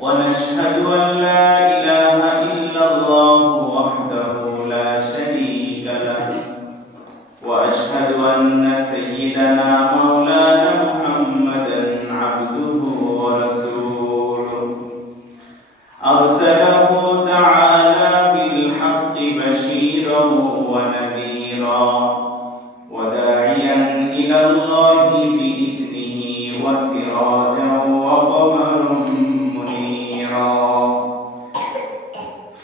ونشهد أن لا إله إلا الله وحده لا شريك له وأشهد أن سيدنا مولانا محمدا عبده ورسوله أرسله تعالى بالحق بشيرا ونذيرا وداعيا إلى الله بإذنه وسراجا وقمرا منيرا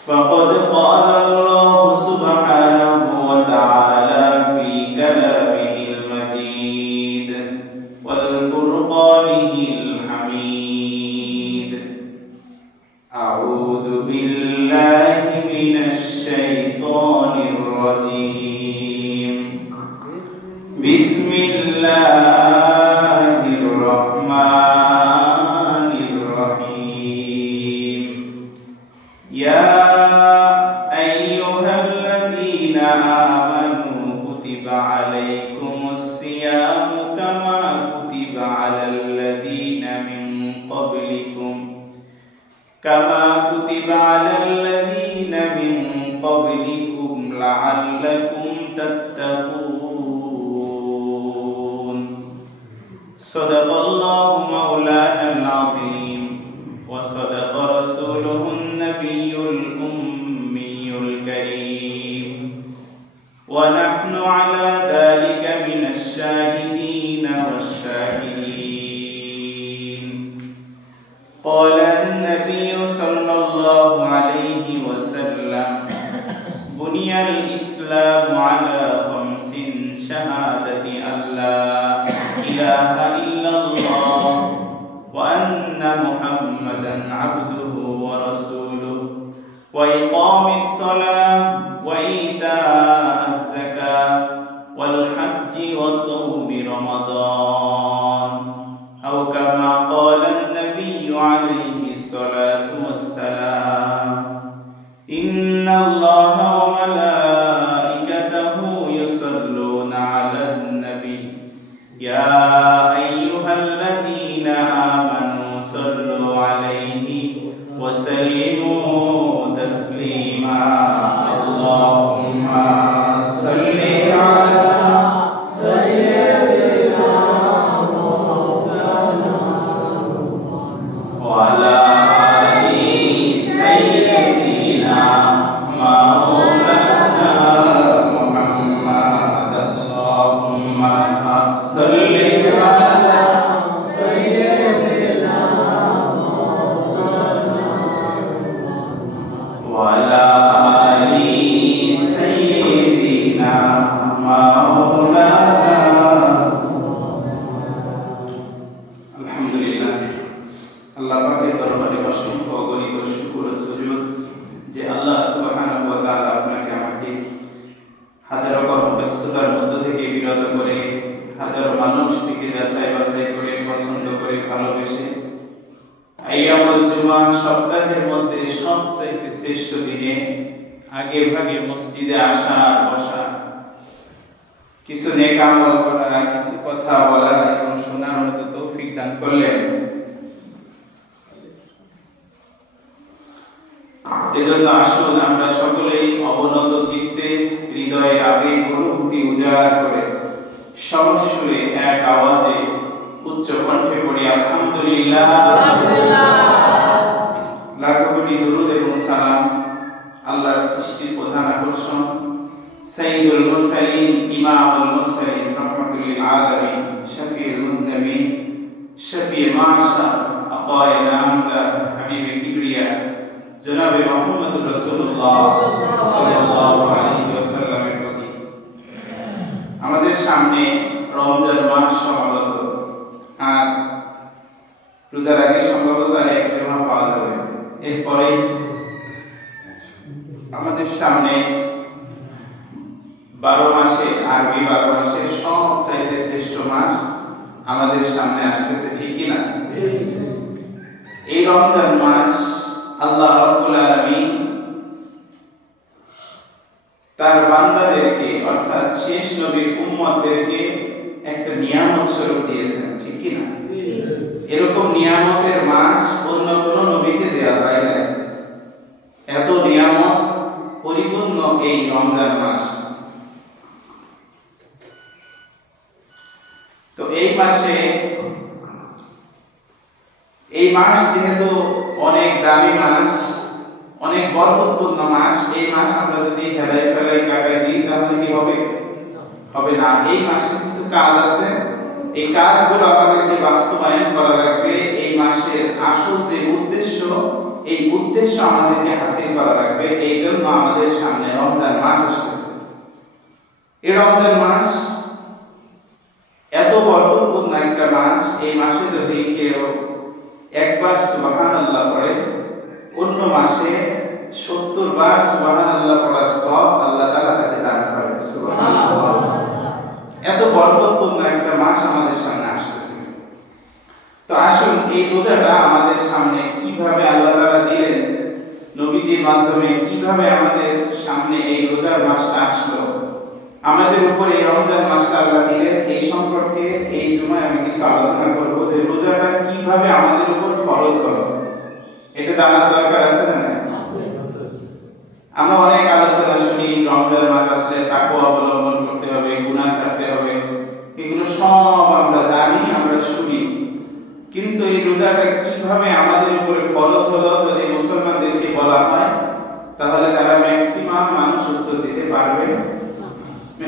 فقد قال الله سبحانه وتعالى في كلامه المجيد والفرقانه الحميد أعوذ بالله من الشيطان الرجيم بسم الله الرحمن الرحيم يا أيها الذين آمنوا كتب عليكم الصيام كما كتب على الذين من قبلكم لعلكم تتقون صدق الله مولانا العظيم وصدق رسوله النبي الأمي الكريم ونحن على ذلك من الشاهدين والشاكرين قال النبي صلى الله عليه وسلم بني الإسلام على 5 شهادة أن لا إله إلا الله وأن محمدا عبده ورسوله وإقام الصلاة وإيتاء الزكاة والحج وصوم رمضان أو كما قال النبي عليه الصلاة والسلام إن الله وملائكته يصلون على النبي يا أيها الذين آمنوا صلوا عليه وسلموا تسليما اللهم صل على سيدنا مولانا وعلى آل سيدنا مولانا محمد اللهم صل على سيدنا مولانا وعلى آل سيدنا مولانا আলহামদুলিল্লাহ আল্লাহ পাকের দরবারে অসংখ্য অগণিত শুকর ও সুজুদ যে আল্লাহ সুবহানাহু ওয়া তাআলা আপনাকে আমাকে হাজারো কর্মব্যস্ততার মধ্য থেকে বিরত করে হাজারো মানুষ থেকে যাচাই বাছাই করে পছন্দ করে ভালোবেসে আইয়ামুল জুমা সপ্তাহের মধ্যে সবচাইতে শ্রেষ্ঠ দিনে আগে ভাগে মসজিদে আসা বসা কিছু নেক আমল করা কিছু কথা বলা এবং শোনার মতো তৌফিক দান করলেন এজন্য আসুন আমরা সকলেই অবনত চিত্তে হৃদয়ে আবেগ অনুভূতি উজাড় করে সমস্বরে এক আওয়াজে উচ্চ কণ্ঠে পড়ি আলহামদুলিল্লাহ লাখো কোটি দুরূদ এবং সালাম আল্লাহর সৃষ্টির প্রধান আকর্ষণ সাইয়্যিদুল মুরসালিন ইমামুল মুরসালিন রাহমাতুল লিল আলামিন শফিউল মুযনিবিন শফিয়ে মাশা আকায়ে নামদা হাবিবে কিবরিয়া জনাবে মুহাম্মদুর রাসূলুল্লাহ সাল্লাল্লাহু আলাইহি ওয়াসাল্লামের প্রতি আমাদের সামনে রমজান মাস সমাগত আর রোজার আগে সম্ভবত এক জমা পাওয়া যাবে এরপরে আমাদের সামনে 12 মাসে আরবি 12 মাসে সবচাইতে শ্রেষ্ঠ মাস আমাদের সামনে আসতেছে ঠিক কি না এই রমজান মাস আল্লাহ রাব্বুল আলামিন তার বান্দাদেরকে অর্থাৎ শেষ নবীর উম্মতদেরকে একটা নিয়ামত স্বরূপ দিয়েছেন ঠিক কি না এরকম নিয়ামতের মাস অন্য কোন নবীকে এই রমজান মাস। তো এই মাস যেহেতু অনেক দামি মাস, অনেক বরকতপূর্ণ মাস, এই মাস আমরা যদি হেলাই ফেলাই কাটাই দিই তাহলে কি হবে? হবে না। এই মাসে কিছু কাজ আছে, এই কাজগুলো আমাদেরকে বাস্তবায়ন করা লাগবে। এই মাসের আসল যে উদ্দেশ্য, এই উদ্দেশ্য আমাদেরকে হাসিল করা লাগবে। এই জন্য আমাদের সামনে রমজান মাস আসতেছে। এই রমজান মাস এত বরকতপূর্ণ একটা মাস, এই মাসে যদি কেউ একবার সুবহানাল্লাহ পড়ে, অন্য মাসে 70 বার সুবহানাল্লাহ পড়ার সওয়াব আল্লাহ তাআলা তাকে দান করে। সুবহানাল্লাহ। এত বরকতপূর্ণ একটা মাস আমাদের সামনে আসতেছে। তো আসুন এই রোজাটা আমাদের সামনে কিভাবে আল্লাহ তাআলা দিলেন, নবীজির মাধ্যমে কিভাবে আমাদের সামনে এই রোজার মাসটা আসলো, আমাদের উপর এই রমজান মাসটা আল্লাহ দিলেন, এই সম্পর্কে এই জুমায় আমি কিছু আলোচনা করব যে রোজাটা কিভাবে আমাদের উপর ফরজ হলো। এটা জানার দরকার আছে না? আমরা অনেক আলোচনা শুনি রমজান মাস আসলে তাকওয়া অবলম্বন করতে হবে, গুনাহ ছাড়তে হবে, এগুলো সব আমরা জানি, আমরা শুনি। কিন্তু এই রোজাটা কিভাবে আমাদের উপরে ফরজ হলো যদি মুসলমানদেরকে বলা হয়, তাহলে তারা ম্যাক্সিমাম মানুষ উত্তর দিতে পারবে,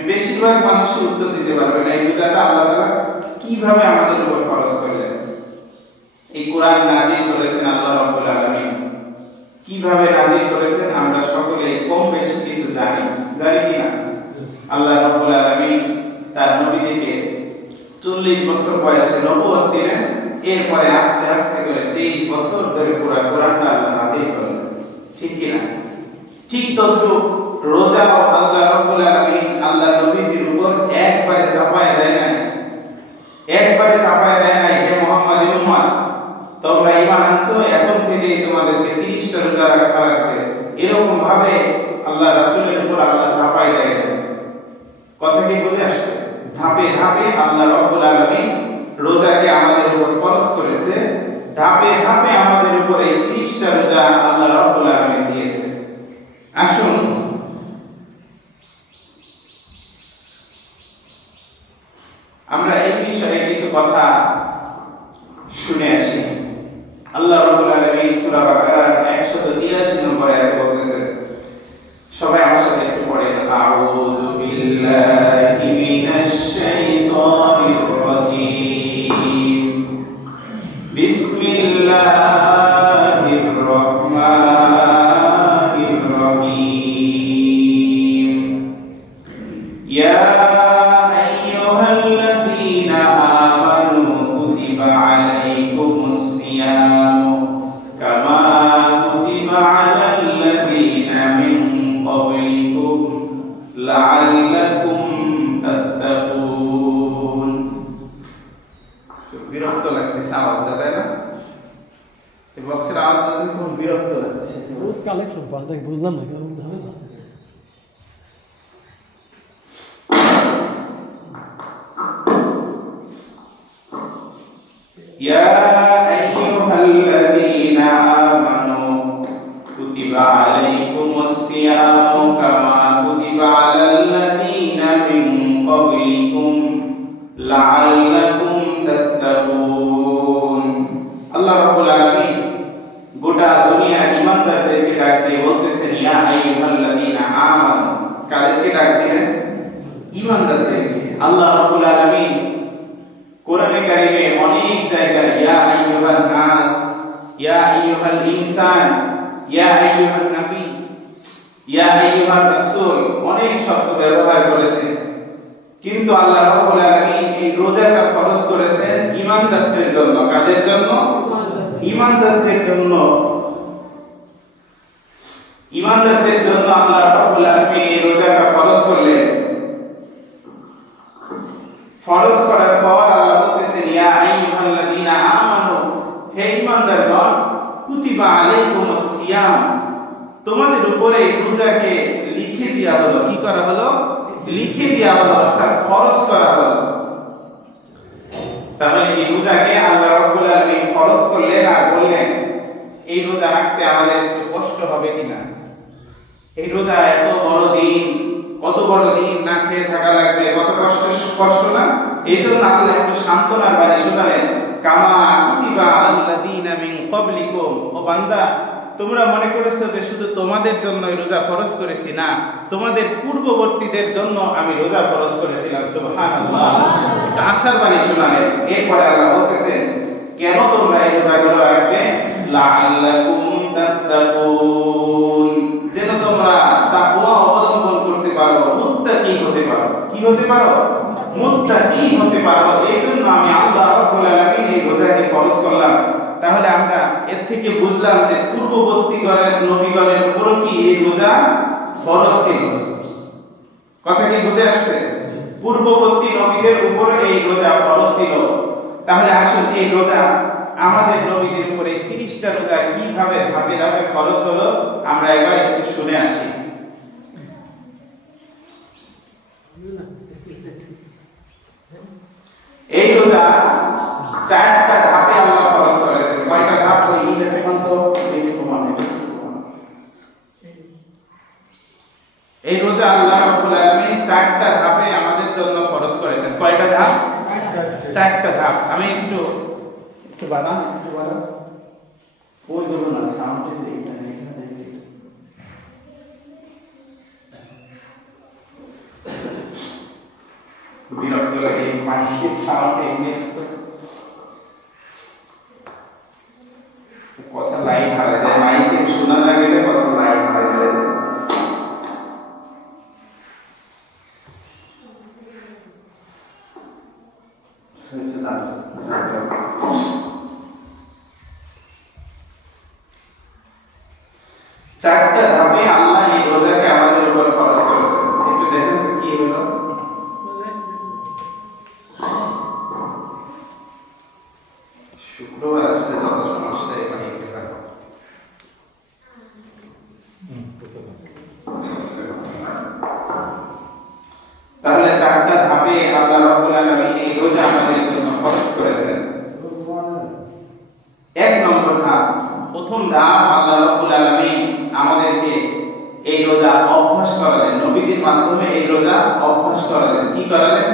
বেশিরভাগ মানুষ উত্তর দিতে পারবে না। এই রোজাটা আল্লাহ তাআলা কিভাবে আমাদের উপর ফরজ করলেন। এই কোরআন নাযিল করেছেন আল্লাহ রাব্বুল আলামিন, কিভাবে নাযিল করেছেন আমরা সকলেই কম বেশি কিছু জানি কি না? আল্লাহ রাব্বুল আলামিন তার নবীকে 40 বছর বয়সে নবুয়ত দিলেন, এরপরে আস্তে আস্তে করে 23 বছর ধরে পুরো কোরআনটা আল্লাহ নাযিল করলেন। ঠিক কি না? ঠিক তদ্রূপ রোজাও আল্লাহ রাব্বুল আলামিন আল্লাহ নবীজির উপর একবারে চাপায় দেয় নাই, হে মুহাম্মাদের উম্মত তোমরা ঈমান আনছো, এখন থেকে তোমাদেরকে 30টা রোজা রাখা লাগবে, এরকম ভাবে আল্লাহ রাসূলের উপর আল্লাহ চাপায় দেয় না। কথা কি বুঝে আসছে? ধাপে ধাপে আল্লাহ রাব্বুল আলামিন রোজাকে আমাদের উপর ফরজ করেছে, ধাপে ধাপে আমাদের উপর এই 30টা রোজা আল্লাহ রাব্বুল আলামিন দিয়েছে। আসুন আমরা এই বিষয়ে কিছু কথা শুনে আসি। আল্লাহ রাব্বুল আলামিন সূরা বাকারার 183 নম্বর আয়াতে বলতেছেন, সবাই আমার সাথে একটু পড়েন, আউযু বিল্লাহি মিনাশ শাইতানির রাজীম, বিসমিল্লাহির রাহমানির রহিম, ইয়া আইয়ুহাল্লাযীনা আমানু কুতিবা আলাইকুমুস সিয়ামু কামা কুতিবা আলাল লাযীনা মিন ক্বাবলিকুম লাআল্লাকুম তাত্তাকুন। বিরক্ত লাগতেছে আওয়াজটা, তাই না? এই বক্সের আওয়াজটা খুব বিরক্ত লাগতেছে। রোজ কালেকশন পাস নাকি বুঝলাম না কেন ভাবে আছে। ইয়া আইয়ুহাল্লাযীনা আমানু কুতিবা আলাইকুমুস সিয়ামু কামা কুতিবা আলাল লাযীনা মিন ক্বাবলিকুম লাআল্লাকুম তাত্তাকুন। আল্লাহ রাব্বুল আলামিন গোটা দুনিয়া ঈমানদারদেরকে ডাক দিয়ে বলতেছেন, ইয়া আইয়ুহাল্লাযীনা আমানু। কাদেরকে ডাক দিলেন? ঈমানদারদেরকে। আল্লাহ রাব্বুল আলামিন কোরআনে কারিমে অনেক জায়গায় ইয়া আইয়ুহান নাস, ইয়া আইয়ুহাল ইনসান, ইয়া আইয়ুহান নবী, ইয়া আইয়ুহার রাসূল অনেক শব্দ ব্যবহার করেছেন। কিন্তু আল্লাহ রাব্বুল আলামিন এই রোজাটা ফরজ করেছেন ঈমানদারদের জন্য। কাদের জন্য? ঈমানদারদের জন্য। ঈমানদারদের জন্য আল্লাহ রাব্বুল আলামিন এই রোজাটা ফরজ করলেন। ফরজ করার পর আল্লাহ বলতেছেন, ইয়া আইয়ুহাল্লাযীনা আমানু, হে ঈমানদারগণ, কুতিবা আলাইকুমুস সিয়াম, তোমাদের উপরে রোজাকে লিখে দেয়া হলো। কি করা হলো? লিখে দেয়া হলো, অর্থাৎ ফরজ করা হলো। তাহলে এই রোজাকে আল্লাহ রাব্বুল আলামিন ফরজ করলেন আর বললেন এই রোজা রাখতে আমাদের একটু কষ্ট হবে কিনা, এই রোজা এত বড় দিন, কত বড় দিন, না খেয়ে থাকা লাগবে, কত কষ্ট না। এই জন্য আল্লাহ একটু সান্ত্বনার বাণী শোনালেন, কামা কুতিবা আলাল্লাযীনা মিন ক্বাবলিকুম, ও বান্দা তোমরা মনে করেছো যে শুধু তোমাদের জন্য রোজা ফরজ করেছি, না, তোমাদের পূর্ববর্তীদের জন্য আমি রোজা ফরজ করেছিলাম। সুবহানাল্লাহ, এটা আশার বাণী শোনালেন। এরপরে আল্লাহ বলতেছেন, কেন তোমরা এই রোজাগুলো রাখবে? লাআল্লাকুম তাত্তাকুন, যেন তোমরা তাকওয়া অবলম্বন করতে পারো, মুত্তাকি হতে পারো। কি হতে পারো? মুত্তাকি হতে পারো। এই জন্য আমি আল্লাহ রাব্বুল আলামিন এই রোজাকে ফরজ করলাম। তাহলে আমরা এর থেকে বুঝলাম যে পূর্ববর্তী নবীগণের উপরও কি এই রোজা ফরজ ছিল। কথা কি বুঝে আসছে? পূর্ববর্তী নবীদের উপর এই রোজা ফরজ ছিল। তাহলে আসুন এই রোজা আমাদের নবীদের উপরে 30টা রোজা কিভাবে ধাপে ধাপে ফরজ হলো আমরা এবার একটু শুনে আসি। এই রোজা 4টা ধাপে আল্লাহ ফরজ করেছেন। কয়টা ধাপ? ওই এইভাবে তো এই প্রমাণে এই রোজা আল্লাহ রাব্বুল আলামিন 4টা ধাপে আমাদের জন্য ফরজ করেছেন। কয়টা ধাপ? 4টা ধাপ। আমি একটু বাড়ান, ওই গুলো না সাউন্ডে যে এখানে বিরক্ত লাগে মাইকের সাউন্ড, এমনি কথা লাইন হারা যায়, মাইকে শোনা না গেলে কথা লাইন হারা যায়। চারটা ধাপে আল্লাহ এই রোজাকে আমাদের উপর ফরজ করেছেন। একটু দেখেন তো কি হলো। শুক্রবার আসলে যত সমস্যা এখানে একটু থাকবে। তাহলে চারটা ধাপে আল্লাহ রাব্বুল আলামিন এই রোজা আমাদের জন্য ফরজ করেছেন। 1 নম্বর ধাপ, প্রথম ধাপ, আল্লাহ রাব্বুল আলামিন আমাদেরকে এই রোজা অভ্যাস করালেন। নবীজির মাধ্যমে এই রোজা অভ্যাস করালেন। কি করালেন?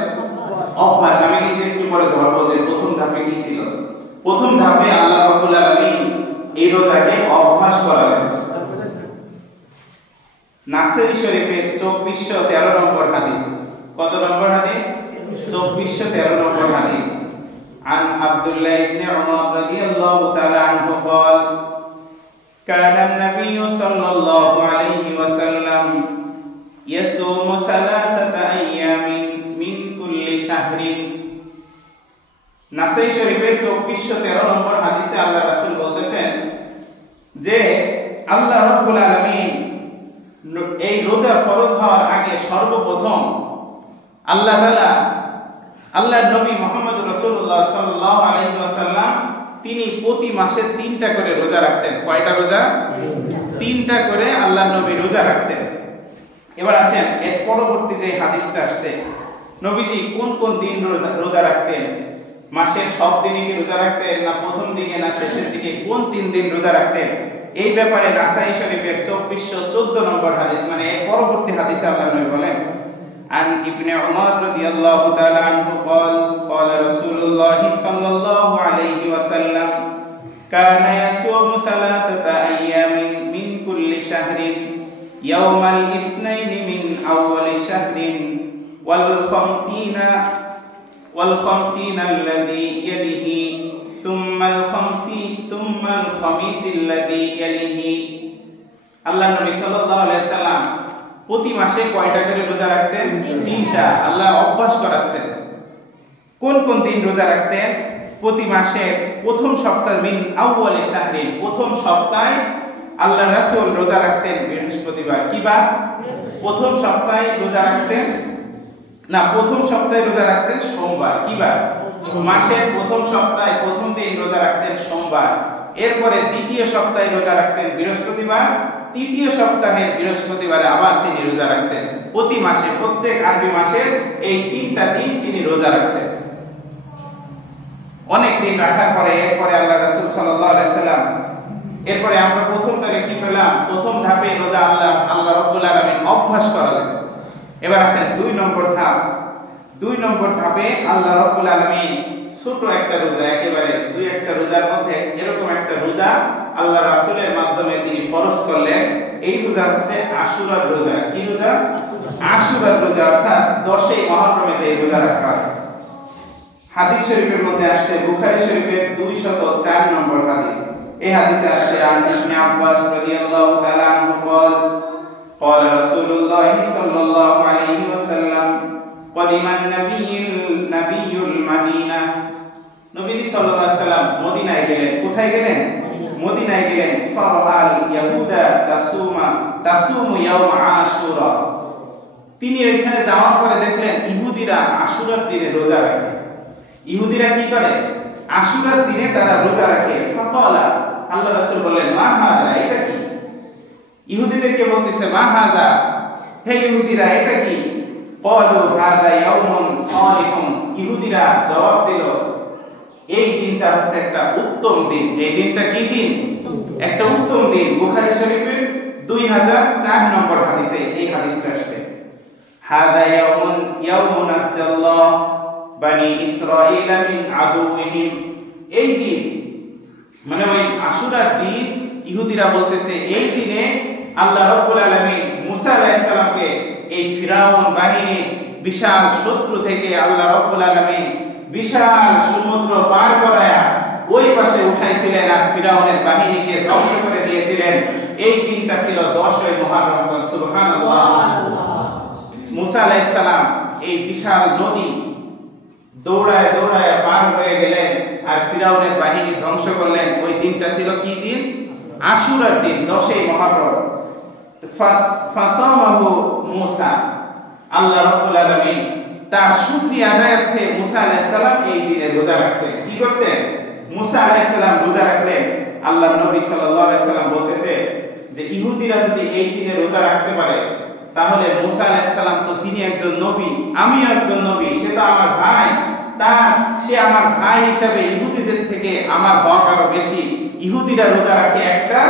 অভ্যাস। আমি কিন্তু একটু পরে ধরবো যে প্রথম ধাপে কি ছিল। প্রথম ধাপে আল্লাহ রাব্বুল আলামিন এই রোজাকে অভ্যাস করালেন। নাসাই শরীফের 2413 নম্বর হাদিস। কত নম্বর হাদিস? 2413 নম্বর হাদিস। عن عبد الله بن عمر رضي الله تعالى عنه قال كان النبي صلى الله عليه وسلم يصوم 3 أيام من كل شهر। নাসাই শরীফের 2413 নম্বর হাদিসে আল্লাহ রাসূল বলতেছেন যে আল্লাহ রাব্বুল আলামিন এই রোজা ফরজ হওয়ার আগে সর্বপ্রথম আল্লাহ তাআলা আল্লাহর নবী মুহাম্মদ রাসূলুল্লাহ সাল্লাল্লাহু আলাইহি ওয়াসাল্লাম তিনি প্রতি মাসে 3টা করে রোজা রাখতেন। কয়টা রোজা? 3টা করে আল্লাহর নবী রোজা রাখতেন। এবার আসেন এর পরবর্তী যে হাদিসটা আসছে, নবীজি কোন কোন দিন রোজা রাখতেন? মাসের সব দিনই কি রোজা রাখতেন, না প্রথম দিকে, না শেষের দিকে, কোন 3 দিন রোজা রাখতেন? এই ব্যাপারে নাসাই শরীফের 2414 নম্বর হাদিস, মানে এর পরবর্তী হাদিসে আল্লাহর নবী বলেন, عن ابن عمر رضي الله تعالى عنه قال قال رسول الله صلى الله عليه وسلم كان يصوم 3 أيام من كل شهر يوم الاثنين من أول شهر والخمسين الذي يليه ثم الخميس الذي يليه। আল্লাহ নবী সাল্লাল্লাহু আলাইহি সাল্লাম প্রতি মাসে কয়টা করে রোজা রাখতেন? 3টা। আল্লাহ অভ্যাস করাচ্ছেন। কোন কোন দিন রোজা রাখতেন? প্রতি মাসে প্রথম সপ্তাহ মিন আউয়ালি শাহরিন, প্রথম সপ্তাহে আল্লাহ রাসূল রোজা রাখতেন বৃহস্পতিবার। কি বার? প্রথম সপ্তাহে রোজা রাখতেন, না প্রথম সপ্তাহে রোজা রাখতেন সোমবার। কি বার? মাসের প্রথম সপ্তাহে প্রথম দিন রোজা রাখতেন সোমবার। এরপরে দ্বিতীয় সপ্তাহে রোজা রাখতেন বৃহস্পতিবার। তৃতীয় সপ্তাহের বৃহস্পতিবারে আবার তিনি রোজা রাখতেন। প্রতি মাসে, প্রত্যেক আরবি মাসের এই 3টা দিন তিনি রোজা রাখতেন। অনেক দিন রাখার পরে এরপরে আল্লাহ রাসূল সাল্লাল্লাহু আলাইহি সাল্লাম এরপরে আমরা প্রথম ধাপে কি পেলাম? প্রথম ধাপে রোজা আল্লাহ রাব্বুল আলামিন অভ্যাস করালেন। এবার আসেন 2 নম্বর ধাপ। 2 নম্বর ধাপে আল্লাহ রাব্বুল আলামিন ছোট একটা রোজা, একেবারে 2-1টা রোজার মধ্যে এরকম একটা রোজা আল্লাহ রাসূলের মাধ্যমে তিনি ফরজ করলেন। এই রোজা হচ্ছে আশুরার রোজা। কি রোজা? আশুরার রোজা, অর্থাৎ 10ই মুহররমে যে রোজা রাখা হয়। হাদিস শরীফের মধ্যে আসছে, বুখারী শরীফের 204 নম্বর হাদিস। এই হাদিসে আসছে আন ইবনে আব্বাস রাদিয়াল্লাহু তাআলা আনহু قال قال رسول الله صلى الله عليه وسلم قدم النبي المدينة নবী সাল্লাল্লাহু আলাইহি সাল্লাম মদিনায় গেলেন। কোথায় গেলেন? মদিনায় গেলেন। ফারাআল ইয়াহুদা তাসুমু ইয়াউম আশুরা, তিনি এখানে যাওয়ার পরে দেখলেন ইহুদিরা আশুরার দিনে রোজা রাখে। ইহুদিরা কি করে? আশুরার দিনে তারা রোজা রাখে। ফাকালা, আল্লাহ রাসূল বললেন মা হাযা, এটা কি? ইহুদিদেরকে বলতেছে মা হাযা, হে ইহুদিরা এটা কি? ক্বালু হাযা ইয়াউমুন সালিহুন, ইহুদিরা জবাব দিল এই দিনটা হচ্ছে একটা উত্তম দিন। এই দিনটা কি দিন? একটা উত্তম দিন। বুখারী শরীফের 2004 নম্বর হাদিসে এই হাদিসটা আসছে। হাযা ইয়াউমুন আজ্জাল্লাহ বানি ইসরাঈল মিন আদুওয়িহিম, এই দিন মানে ওই আশুরার দিন ইহুদিরা বলতেছে এই দিনে আল্লাহ রাব্বুল আলামিন মুসা আলাইহিস সালামকে এই ফিরাউন বাহিনীর বিশাল শত্রু থেকে আল্লাহ রাব্বুল আলামিন বিশাল সমুদ্র পার করায়া ওই পাশে উঠাইছিলেন আর ফিরাউনের বাহিনীকে ধ্বংস করে দিয়েছিলেন। এই দিনটা ছিল 10ই মুহররম। সুবহানাল্লাহ। মুসা আলাইহিস সালাম এই বিশাল নদী দৌড়ায় দৌড়ায় পার হয়ে গেলেন আর ফিরাউনের বাহিনী ধ্বংস করলেন। ওই দিনটা ছিল কি দিন? আশুরার দিন, 10ই মুহররম। ফাসামাহু মুসা, আল্লাহ রাব্বুল আলামিন তার শুকরিয়া আদায়ার্থে মুসা আলাইহিস সালাম এই দিনে রোজা রাখতেন। কি করতেন? মুসা আলাইহিস সালাম রোজা রাখলেন। আল্লাহর নবী সাল্লাল্লাহু আলাইহি সাল্লাম বলতেছে যে ইহুদিরা যদি এই দিনে রোজা রাখতে পারে তাহলে মুসা আলাইহিস সালাম তো তিনি একজন নবী, আমিও একজন নবী, সে তো আমার ভাই, সে আমার ভাই হিসেবে ইহুদিদের থেকে আমার হক আরো বেশি। ইহুদিরা রোজা রাখে একটা,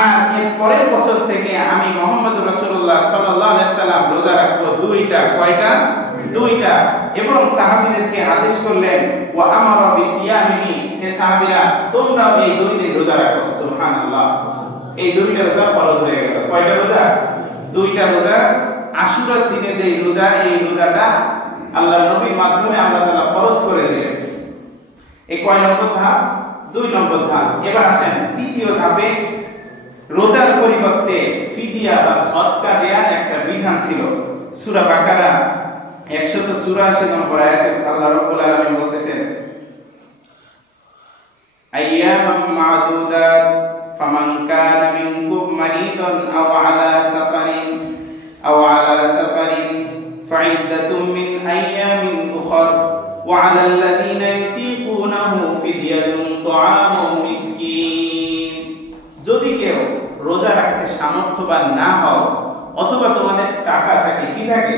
আর এর পরের বছর থেকে আমি মুহাম্মদুর রাসূলুল্লাহ সাল্লাল্লাহু আলাইহি সাল্লাম রোজা রাখবো 2টা। কয়টা? 2টা। এবং সাহাবীদেরকে আদেশ করলেন ওয়া আমারা বিসিয়ামিহি, হে সাহাবীরা তোমরা এই 2 দিন রোজা রাখো। সুবহানাল্লাহ। এই 2টা রোজা ফরজ হয়ে গেল। কয়টা রোজা? 2টা রোজা। আশুরার দিনে যে রোজা, এই রোজাটা আল্লাহর নবীর মাধ্যমে আল্লাহ তাআলা ফরজ করে দিলেন। এই কয় নম্বর ধাপ? 2 নম্বর ধাপ। এবার আসেন 3য় ধাপে। রোজার পরিবর্তে ফিদিয়া বা সদকা দেওয়ার একটা বিধান ছিল। সূরা বাকারা 184 নম্বর আয়াতে আল্লাহ রাব্বুল আলামিন বলতেছেন আইয়ামান মা'দুদাত ফামান কানা মিনকুম মারিদান আও আলা সাফারিন ফাইদ্দাতুম মিন আইয়ামিন উখর ওয়া আলাল্লাযীনা ইউতীকুনাহু ফিদিয়াতুন তুআমু মিসকিন। যদি কেউ রোজা রাখতে সামর্থ্যবান না হও অথবা তোমাদের টাকা থাকে, কি থাকে?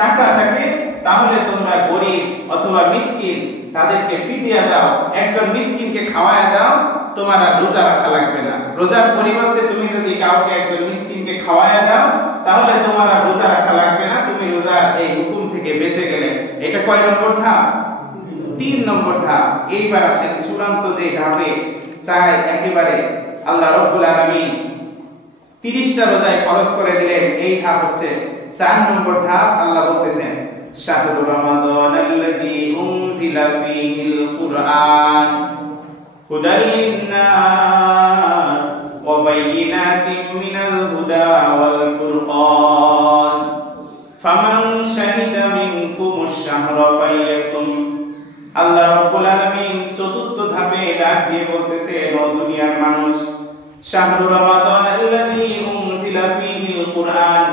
টাকা থাকে, তাহলে তোমরা গরীব অথবা মিসকিন তাদেরকে ফিদিয়া দাও, একজন মিসকিনকে খাওয়ায় দাও, তোমার আর রোজা রাখা লাগবে না। রোজার পরিবর্তে তুমি যদি কাউকে একজন মিসকিনকে খাওয়ায় দাও তাহলে তোমার আর রোজা রাখা লাগবে না, তুমি রোজার এই হুকুম থেকে বেঁচে গেলে। এটা কয় নম্বর ধাপ? 3 নম্বর ধাপ। এইবার আসেন চূড়ান্ত যে ধাপে চাই একেবারে আল্লাহ রাব্বুল আলামিন 30টা রোজায় ফরজ করে দিলেন। এই ধাপ হচ্ছে 4 নম্বর ধাপ। আল্লাহ বলতেছেন শাহরু রমাদানাল্লাযী উনজিলা ফীহিল কুরআন হুদাল লিন-নাস ওয়া বাইয়িনাতিন মিনাল হুদা ওয়াল ফুরকান ফামান শাহিদা মিনকুমুশ শাহরা ফালইয়াসুম। আল্লাহ রাব্বুল আলামিন 4র্থ ধাপে ডাক দিয়ে বলতেছে ও দুনিয়ার মানুষ, শাহরু রমাদানাল্লাযী উনজিলা ফীহিল কুরআন,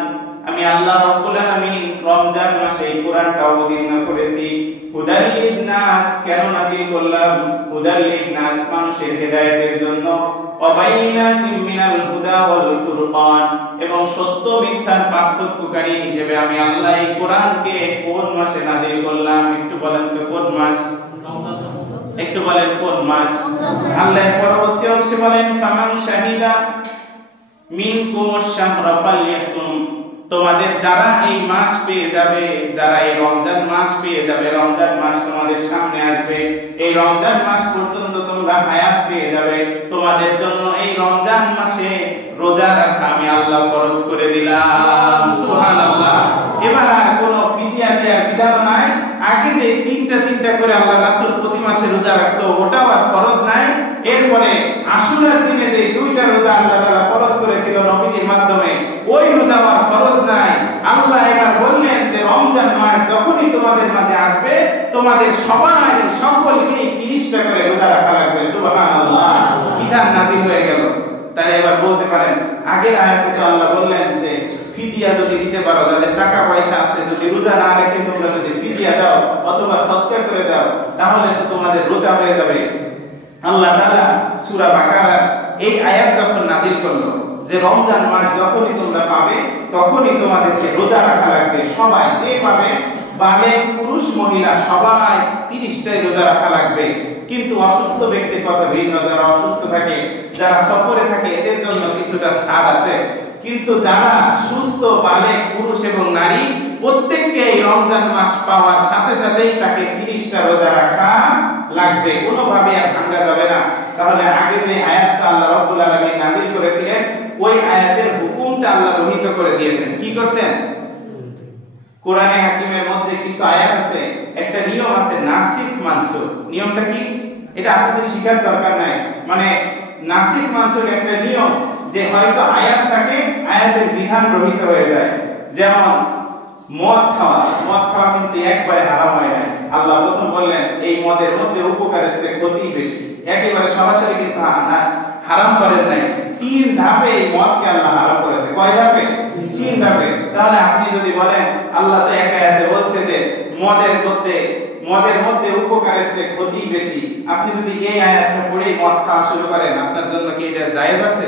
আমি আল্লাহ রাব্বুল আলামিন রমজান মাসে এই কোরআনটা অবতীর্ণ করেছি। হুদাল লিন-নাস, কেন নাযিল করলাম? হুদাল লিন-নাস, মানুষের হেদায়েতের জন্য। ওয়া বাইয়িনাতিন মিনাল হুদা ওয়াল ফুরকান, এবং সত্য মিথ্যার পার্থক্যকারী হিসেবে আমি আল্লাহ এই কোরআনকে কোন মাসে নাযিল করলাম? একটু বলেন তো কোন মাস? একটু বলেন কোন মাস? আল্লাহ পরবর্তী অংশে পরিশেষে বলেন ফামান শাহিদা মিনকুম আশ-শাহরা ফালইয়াসুম, তোমাদের যারা এই মাস পেয়ে যাবে, যারা এই রমজান মাস পেয়ে যাবে, রমজান মাস তোমাদের সামনে আসবে, এই রমজান মাস পর্যন্ত তোমরা হায়াত পেয়ে যাবে, তোমাদের জন্য এই রমজান মাসে রোজা রাখা আমি আল্লাহ ফরজ করে দিলাম। সুবহানাল্লাহ। এবার আর কোনো ফিদিয়া দেওয়ার বিধান নাই। আগে যে তিনটা করে আল্লাহ রাসূল প্রতি মাসে রোজা রাখতো ওটাও আর ফরজ নাই। এরপরে আশুরার দিনে যে দুইটা রোজা আল্লাহ তাআলা ফরজ করেছিল নবীজির মাধ্যমে, ওই রোজা আর ফরজ নাই। আল্লাহ এবার বললেন যে রমজান মাস যখনই তোমাদের মাঝে আসবে তোমাদের সবাই সকলকে 30টা করে রোজা রাখা লাগবে। সুবহানাল্লাহ। বিধান নাযিল হয়ে গেল। তাই এবার বলতে পারেন আগের আয়াতে তো আল্লাহ বললেন যে ফিদিয়া যদি দিতে পারো, যাদের টাকা পয়সা আছে, যদি রোজা না রেখে তোমরা যদি ফিদিয়া দাও অথবা সদকা করে দাও তাহলে তো তোমাদের রোজা হয়ে যাবে। আল্লাহ তাআলা সূরা বাকারার এই আয়াত যখন নাযিল করলো যে রমজান মাস যখনই তোমরা পাবে তখনই তোমাদেরকে রোজা রাখা লাগবে, সবাই যে পাবে বালেগ পুরুষ মহিলা সবাই 30টাই রোজা রাখা লাগবে। কিন্তু অসুস্থ ব্যক্তির কথা ভিন্ন, যারা অসুস্থ থাকে, যারা সফরে থাকে এদের জন্য কিছুটা ছাড় আছে। কিন্তু যারা সুস্থ বালেগ পুরুষ এবং নারী প্রত্যেককে এই রমজান মাস পাওয়ার সাথে সাথেই তাকে 30টা রোজা রাখা লাগবে, কোনোভাবে আর ভাঙা যাবে না। তাহলে আগে যে আয়াতটা আল্লাহ রাব্বুল আলামিন নাযিল করেছিলেন ওই আয়াতের হুকুমটা আল্লাহ রহিত করে দিয়েছেন। কি করছেন? কোরআনে হাকিমের মধ্যে কিছু আয়াত আছে, একটা নিয়ম আছে নাসিখ মানসুখ। নিয়মটা কি এটা আপনাদের শিখার দরকার নাই। মানে নাসিখ মানসুখ একটা নিয়ম যে হয়তো আয়াত থাকে, আয়াতের বিধান রহিত হয়ে যায়। যেমন মদ খাওয়া কিন্তু একবারে হারাম হয় না। আল্লাহ প্রথম বললেন এই মদের মধ্যে উপকারের চেয়ে ক্ষতি বেশি, একেবারে সরাসরি কিন্তু হারাম করেন নাই। 3 ধাপে এই মদকে আল্লাহ হারাম করেছে। কয় ধাপে? 3 ধাপে। তাহলে আপনি যদি বলেন আল্লাহ তো এক আয়াতে বলছে যে মদের মধ্যে উপকারের চেয়ে ক্ষতি বেশি, আপনি যদি এই আয়াতটা পড়ে মদ খাওয়া শুরু করেন আপনার জন্য কি এটা জায়েজ আছে?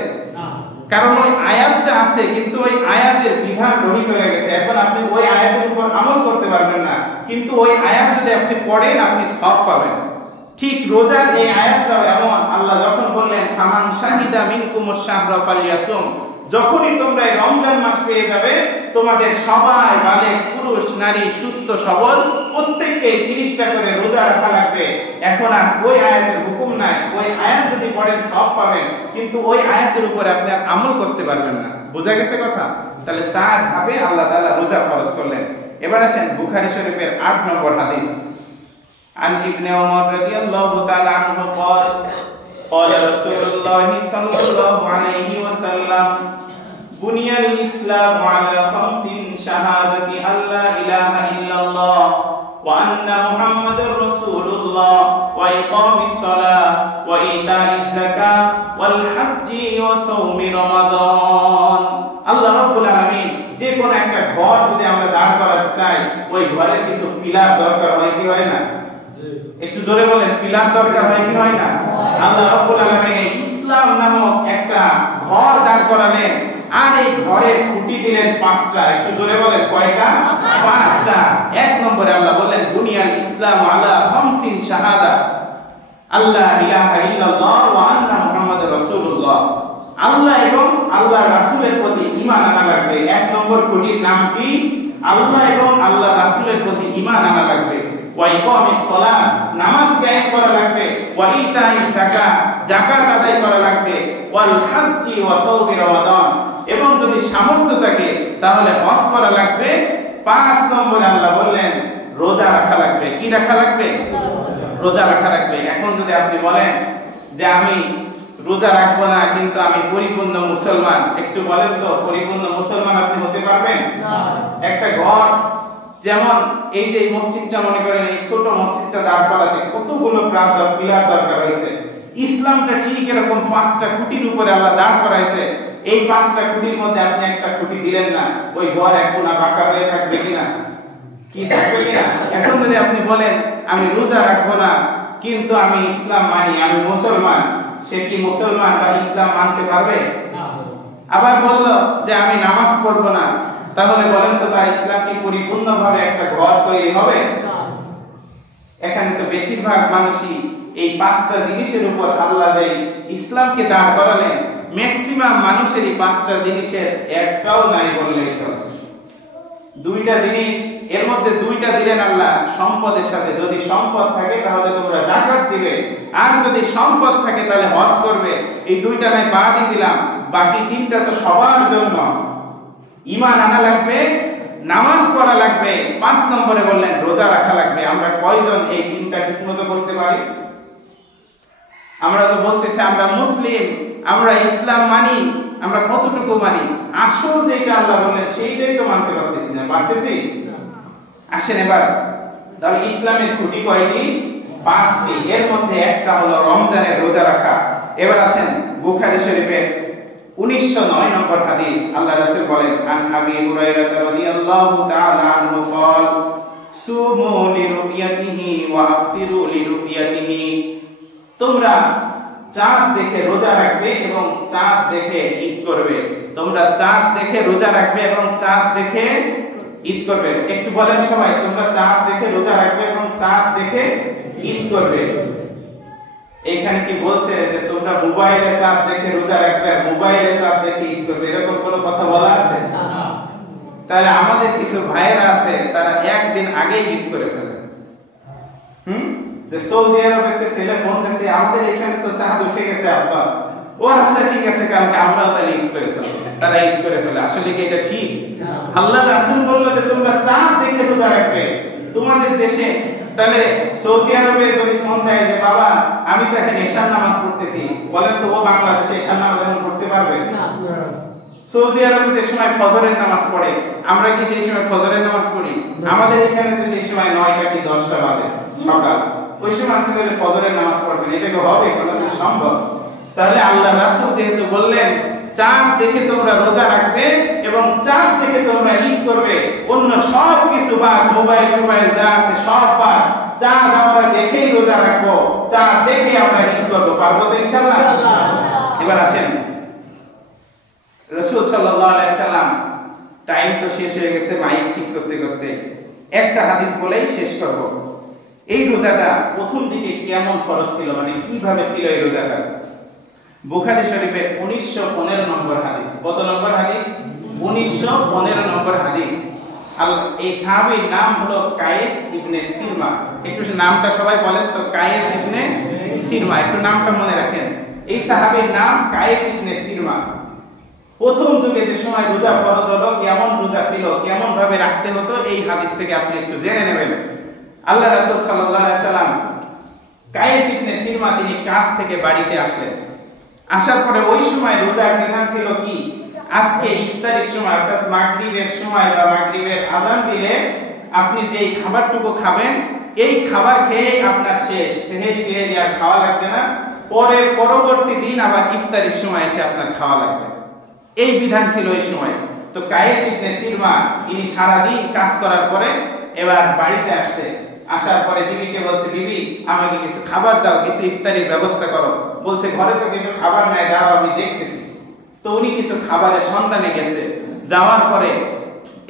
কারণ ওই আয়াতটা আছে কিন্তু ওই আয়াতের বিধান রহিত হয়ে গেছে। এখন আপনি ওই আয়াতের উপর আমল করতে পারবেন না, কিন্তু ওই আয়াত যদি আপনি পড়েন আপনি সওয়াব পাবেন। ঠিক রোজার এই আয়াতটাও এমন, আল্লাহ যখন বললেন ফামান শাহিদা মিনকুমুশ শাহরা ফালইয়াসুম, যখনই তোমরা এই রমজান মাস পেয়ে যাবে তোমাদের সবাই বালেগ পুরুষ নারী সুস্থ সবল প্রত্যেককে 30টা করে রোজা রাখা লাগবে। এখন আর ওই আয়াতের হুকুম নাই, ওই আয়াত যদি পড়েন সওয়াব পাবেন, কিন্তু ওই আয়াতের উপরে আপনি আর আমল করতে পারবেন না। বোঝা গেছে কথা? তাহলে 4 ধাপে আল্লাহ তাআলা রোজা ফরজ করলেন। এবার আসেন বুখারী শরীফের 8 নম্বর হাদিস। عن ابن عمر رضي الله تعالى عنه قال قال رسول الله صلى الله عليه وسلم بني الإسلام على 5 شهادة أن لا إله إلا الله وأن محمد رسول الله وإقام الصلاة وإيتاء الزكاة والحج وصوم رمضان। আল্লাহ রাব্বুল আলামিন যে কোন একটা ঘর যদি আমরা দাঁড় করাতে চাই ওই ঘরের কিছু পিলার দরকার হয় কি হয় না? একটু জোরে বলেন, পিলার দরকার হয় কি হয় না? আল্লাহ রাব্বুল আলামিন ইসলাম নামক একটা ঘর দাঁড় করালেন আর এই ঘরে খুঁটি দিলেন 5টা। একটু জোরে বলেন কয়টা? 5টা। 1 নম্বরে আল্লাহ বললেন বুনিয়াল ইসলাম আলা 5 শাহাদা আল্লাহ ইলাহা ইল্লাল্লাহ ওয়া আন্না মুহাম্মাদুর রাসূলুল্লাহ। আল্লাহ এবং আল্লাহর রাসূলের প্রতি ঈমান আনা লাগবে। 1 নম্বর খুঁটির নাম কি? আল্লাহ এবং আল্লাহর রাসূলের প্রতি ঈমান আনা লাগবে। ওয়া ইকামিস সালাত, নামাজ কায়েম করা লাগবে। ওয়া ইতাইজ যাকাত, যাকাত আদায় করা লাগবে। ওয়াল হাজ্জি ওয়া সাওমি রমাদান, এবং যদি সামর্থ্য থাকে তাহলে হজ করা লাগবে। 5 নম্বরে আল্লাহ বললেন রোজা রাখা লাগবে। কি রাখা লাগবে? রোজা রাখা লাগবে। এখন যদি আপনি বলেন যে আমি রোজা রাখবো না কিন্তু আমি পরিপূর্ণ মুসলমান, একটু বলেন তো পরিপূর্ণ মুসলমান আপনি হতে পারবেন? না। একটা ঘর যেমন এই যে মসজিদটা মনে করেন, এই ছোট মসজিদটা দাঁড় করাতে কতগুলো পিলার দরকার হয়েছে। ইসলামটা ঠিক এরকম 5টা খুঁটির উপরে আল্লাহ দাঁড় করাইছে। এই 5টা খুঁটির মধ্যে আপনি একটা খুঁটি দিলেন না, ওই ঘর এক কোণা বাঁকা হয়ে থাকবে কিনা? কি থাকবে কিনা? এখন যদি আপনি বলেন আমি রোজা রাখবো না কিন্তু আমি ইসলাম মানি, আমি মুসলমান, সে কি মুসলমান বা ইসলাম মানতে পারবে? না। আবার বলল যে আমি নামাজ পড়বো না, তাহলে বলেন তো তার ইসলাম কি পরিপূর্ণভাবে একটা ঘর তৈরি হবে? না। এখানে তো বেশিরভাগ মানুষই এই পাঁচটা জিনিসের উপর আল্লাহ যে ইসলামকে দাঁড় করালেন, ম্যাক্সিমাম মানুষের এই পাঁচটা জিনিসের একটাও নাই বললেই চলে। দুইটা জিনিস, এর মধ্যে দুইটা দিলেন আল্লাহ সম্পদের সাথে। যদি সম্পদ থাকে তাহলে তোমরা যাকাত দিবে, আর যদি সম্পদ থাকে তাহলে হজ করবে। এই দুইটা নাই বাদই দিলাম, বাকি তিনটা তো সবার জন্য। ঈমান আনা লাগবে, নামাজ পড়া লাগবে, 5 নম্বরে বললেন রোজা রাখা লাগবে। আমরা কয়জন এই তিনটা ঠিকমতো করতে পারি? আমরা তো বলতেছি আমরা মুসলিম, আমরা ইসলাম মানি, আমরা কতটুকু মানি? আসল যেটা আল্লাহ বলেন সেইটাই তো মানতে পারতেছি না। পারতেছি? আসেন এবার, তাহলে ইসলামের খুঁটি কয়টি? 5টি। এর মধ্যে একটা হলো রমজানের রোজা রাখা। এবার আসেন বুখারী শরীফের 1909 নম্বর হাদিস। আল্লাহ রাসূল বলেন, আন আবি হুরায়রা রাদিয়াল্লাহু তাআলা আনহু قال সুমু লিরুয়াতিহি ওয়া আফতিরু লিরুয়াতিহি। তোমরা চাঁদ দেখে রোজা রাখবে এবং চাঁদ দেখে ঈদ করবে। তোমরা চাঁদ দেখে রোজা রাখবে এবং চাঁদ দেখে ঈদ করবে। একটু বলেন সবাই, তোমরা চাঁদ দেখে রোজা রাখবে এবং চাঁদ দেখে ঈদ করবে। এইখানে কি বলছে যে তোমরা মোবাইলে চাঁদ দেখে রোজা রাখবে আর মোবাইলে চাঁদ দেখে ঈদ করবে? এরকম কোনো কথা বলা আছে? তাহলে আমাদের কিছু ভাইয়েরা আছে তারা একদিন আগে ঈদ করে ফেলে। যে সৌদি আরবে একটা ছেলে ফোন করেছে, আমাদের এখানে তো চাঁদ উঠে গেছে আব্বা। ও আচ্ছা ঠিক আছে, কালকে আমরাও তাহলে ঈদ করে ফেলবো। তারা ঈদ করে ফেলে। আসলে কি এটা ঠিক? আল্লাহ রাসূল বলল যে তোমরা চাঁদ দেখে রোজা রাখবে তোমাদের দেশে। তাহলে সৌদি আরবে যদি ফোন দেয় যে বাবা আমি তো এখানে এশার নামাজ পড়তেছি, বলেন তো ও বাংলাদেশে এশার নামাজ এখন পড়তে পারবে? সৌদি আরবে যে সময় ফজরের নামাজ পড়ে, আমরা কি সেই সময় ফজরের নামাজ পড়ি? আমাদের এখানে তো সেই সময় 9টা কি 10টা বাজে সকাল। ওই সময় আপনি তাহলে ফজরের নামাজ পড়বেন, এটা কি হবে? কোনদিন সম্ভব? তাহলে আল্লাহ রাসূল যেহেতু বললেন চাঁদ দেখে তোমরা রোজা রাখবে এবং চাঁদ দেখে তোমরা ঈদ করবে, অন্য সব কিছু বাদ, মোবাইল যা আছে সব বাদ, চাঁদ আমরা দেখেই রোজা রাখবো, চাঁদ দেখে আমরা ঈদ করবো। পারবো তো ইনশাআল্লাহ? এবার আসেন, রাসূল সাল্লাল্লাহু আলাইহি সাল্লাম, টাইম তো শেষ হয়ে গেছে মাইক ঠিক করতে করতে, একটা হাদিস বলেই শেষ করব। এই রোজাটা প্রথম দিকে কেমন ফরজ ছিল, মানে কিভাবে ছিল এই রোজাটা? বুখারী শরীফের 1915 নম্বর হাদিস। কত নম্বর হাদিস? 1915 নম্বর হাদিস। এই সাহাবীর নাম হলো কায়েস ইবনে সিরমা। একটু নামটা সবাই বলেন তো, কায়েস ইবনে সিরমা, একটু নামটা মনে রাখেন। এই সাহাবীর নাম কায়েস ইবনে সিরমা। প্রথম যুগে যে সময় রোজা ফরজ হলো, কেমন রোজা ছিল, কেমন ভাবে রাখতে হতো, এই হাদিস থেকে আপনি একটু জেনে নেবেন। আল্লাহ রাসূল সাল্লাল্লাহু আলাইহি সাল্লাম, কায়েস ইবনে সিরমা তিনি কাজ থেকে বাড়িতে আসলেন। আসার পরে ওই সময় রোজার বিধান ছিল কি, আজকে ইফতারের সময় অর্থাৎ মাগরিবের সময় বা মাগরিবের আযান দিলে আপনি যেই খাবারটুকু খাবেন, এই খাবার খেয়ে আপনার শেষ, সেহরি খেয়ে আর খাওয়া লাগবে না। পরবর্তী দিন আবার ইফতারের সময় এসে আপনার খাওয়া লাগবে। এই বিধান ছিল ওই সময়। তো কায়েস ইবনে সিরমা ইনি সারা দিন কাজ করার পরে এবার বাড়িতে আসছে। আসার পরে বিবিকে বলছে, বিবি আমাকে কিছু খাবার দাও, কিছু ইফতারির ব্যবস্থা করো। বলছে ঘরে তো কিছু খাবার নাই, দাও আমি দেখতেছি। তো উনি কিছু খাবারের সন্ধানে গেছে। যাওয়ার পরে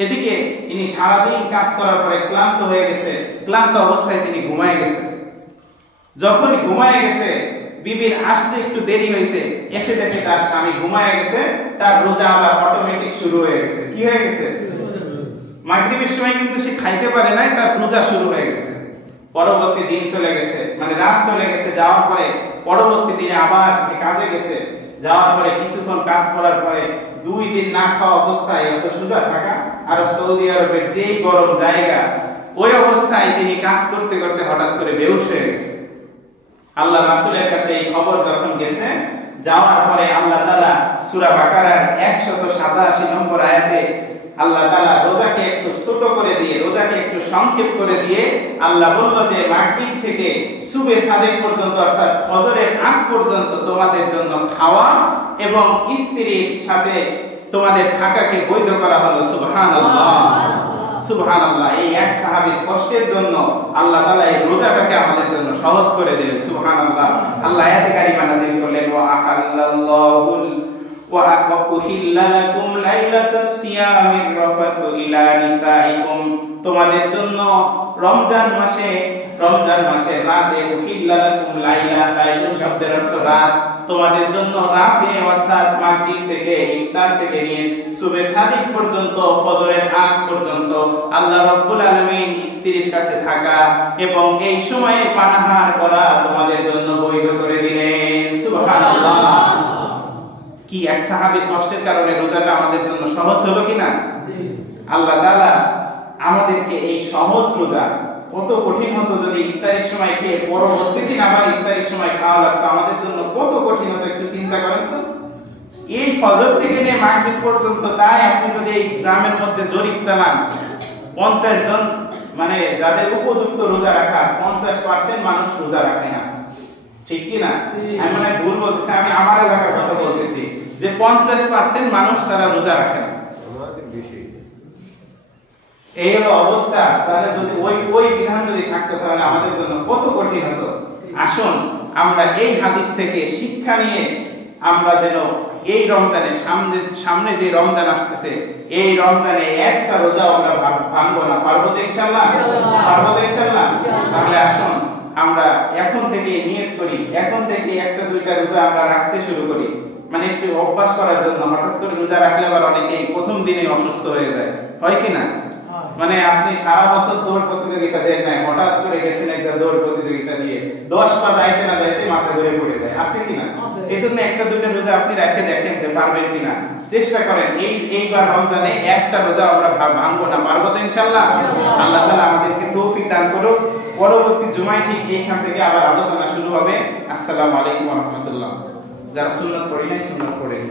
এদিকে ইনি সারাদিন কাজ করার পরে ক্লান্ত হয়ে গেছে। ক্লান্ত অবস্থায় তিনি ঘুমায় গেছে। যখন ঘুমায় গেছে, বিবির আসতে একটু দেরি হয়েছে, এসে দেখে তার স্বামী ঘুমায় গেছে। তার রোজা আবার অটোমেটিক শুরু হয়ে গেছে। কি হয়ে গেছে? মাগরিবের সময় কিন্তু সে খাইতে পারে নাই, তার রোজা শুরু হয়ে গেছে। পরবর্তী দিন চলে গেছে, মানে রাত চলে গেছে। যাওয়ার পরে পরবর্তী দিনে আবার কাজে গেছে। যাওয়ার পরে কিছুক্ষণ কাজ করার পরে 2 দিন না খাওয়া অবস্থায়, এত সোজা থাকা আর সৌদি আরবের যেই গরম জায়গা, ওই অবস্থায় তিনি কাজ করতে করতে হঠাৎ করে বেহুশ হয়ে গেছে। আল্লাহ রাসূলের কাছে এই খবর যখন গেছে, যাওয়ার পরে আল্লাহ তাআলা সূরা বাকারার 187 নম্বর আয়াতে আল্লাহ তাআলা রোজাকে একটু ছোট করে দিয়ে, রোজাকে একটু সংক্ষেপ করে দিয়ে আল্লাহ বলল যে মাগরিব থেকে সুবে সাদেক পর্যন্ত অর্থাৎ ফজরের আগ পর্যন্ত তোমাদের জন্য খাওয়া এবং স্ত্রীর সাথে তোমাদের থাকাকে বৈধ করা হলো। সুবহানাল্লাহ, সুবহানাল্লাহ। এই এক সাহাবীর কষ্টের জন্য আল্লাহ তাআলা এই রোজাটাকে আমাদের জন্য সহজ করে দিলেন। সুবহানাল্লাহ। আল্লাহ আয়াতে কারিমা নাযিল করলেন, ওয়া আহাল্লাল্লাহুল ওয়া আকুহিল্লা লাকুম লাইলাতাস সিয়ামির রাফাতু ইলা নিসাইকুম। তোমাদের জন্য রমজান মাসে রমজান মাসের রাতে উহিল্লা লাকুম লাইলা, লাইলুন শব্দের অর্থ রাত, তোমাদের জন্য রাতে অর্থাৎ মাগরিব থেকে ইফতার থেকে নিয়ে সুবহে সাদিক পর্যন্ত, ফজরের আগ পর্যন্ত আল্লাহ রাব্বুল আলামিন স্ত্রীর কাছে থাকা এবং এই সময়ে পানাহার করা তোমাদের জন্য বৈধ করে দিলেন। সুবহানাল্লাহ। কি এক সাহাবীর কষ্টের কারণে রোজাটা আমাদের জন্য সহজ হলো কিনা? আল্লাহ তাআলা আমাদেরকে এই সহজ রোজা, কত কঠিন হতো যদি ইফতারের সময় খেয়ে পরবর্তী দিন আবার ইফতারের সময় খাওয়া লাগতো, আমাদের জন্য কত কঠিন হতো একটু চিন্তা করেন তো। এই ফজর থেকে নিয়ে মাগরিব পর্যন্ত, তাই আপনি যদি এই গ্রামের মধ্যে জরিপ চালান, 50 জন মানে যাদের উপযুক্ত রোজা রাখা 50% মানুষ রোজা রাখে না, ঠিক কি না? আমি মানে ভুল বলতেছি, আমি আমার এলাকার কথা বলতেছি যে 50% মানুষ তারা রোজা রাখে না। এই হলো অবস্থা। তাহলে যদি ওই বিধান যদি থাকতো তাহলে আমাদের জন্য কত কঠিন হতো। আসুন আমরা এই হাদিস থেকে শিক্ষা নিয়ে আমরা যেন এই রমজানের সামনে যে রমজান আসতেছে, এই রমজানে একটা রোজা আমরা ভাঙবো না। পারবো তো ইনশাআল্লাহ? পারবো তো ইনশাআল্লাহ? তাহলে আসুন আমরা এখন থেকে নিয়ত করি, এখন থেকে একটা দুইটা রোজা আমরা রাখতে শুরু করি, মানে একটু অভ্যাস করার জন্য। হঠাৎ করে রোজা রাখলে আবার অনেকেই প্রথম দিনে অসুস্থ হয়ে যায়, হয় কি না? মানে আপনি সারা বছর দৌড় প্রতিযোগিতা দেন নাই, হঠাৎ করে গেছেন একটা দৌড় প্রতিযোগিতা দিয়ে 10 পা যাইতে না যাইতে মাথা ঘুরে পড়ে যায়, আছে কিনা? এই জন্য একটা দুইটা রোজা আপনি রেখে দেখেন যে পারবেন কিনা, চেষ্টা করেন। এইবার রমজানে একটা রোজা আমরা ভাঙবো না। পারবো তো ইনশাআল্লাহ? আল্লাহ তাআলা আমাদেরকে তৌফিক দান করুক। পরবর্তী জুমায় ঠিক এইখান থেকে আবার আলোচনা শুরু হবে। আসসালামু আলাইকুম ওয়া রাহমাতুল্লাহ। যারা সুন্নাত পড়েন সুন্নাত পড়েন।